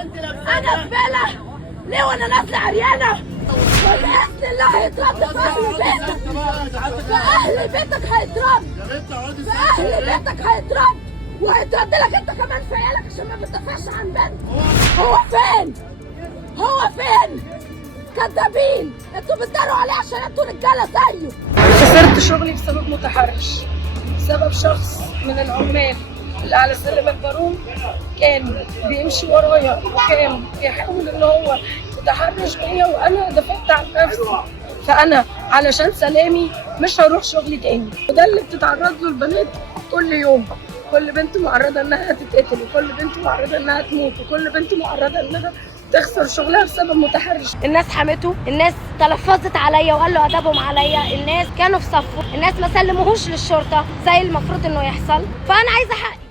انا زباله ليه وانا نازله عريانه؟ باذن الله هيترد في اهل بيتك، في اهل بيتك هيترد، في اهل بيتك هيترد، وهيترد لك انت كمان في عيالك عشان ما بتدافعش عن بنت. هو فين؟ هو فين؟ كذابين، انتوا بتداروا عليه عشان انتوا رجاله زيه. خسرت شغلي بسبب متحرش، بسبب شخص من العمال اللي على سلم البارون كان بيمشي ورايا وكان بيحاول ان هو يتحرش بيا، وانا دافعت عن نفسي. فانا علشان سلامي مش هروح شغلي تاني، وده اللي بتتعرض له البنات كل يوم. كل بنت معرضه انها تتقتل، وكل بنت معرضه انها تموت، وكل بنت معرضه انها تخسر شغلها بسبب متحرش. الناس حمته، الناس تلفظت عليا وقال له ادبهم عليا، الناس كانوا في صفه، الناس ما سلموهوش للشرطه زي المفروض انه يحصل. فانا عايزه حقي.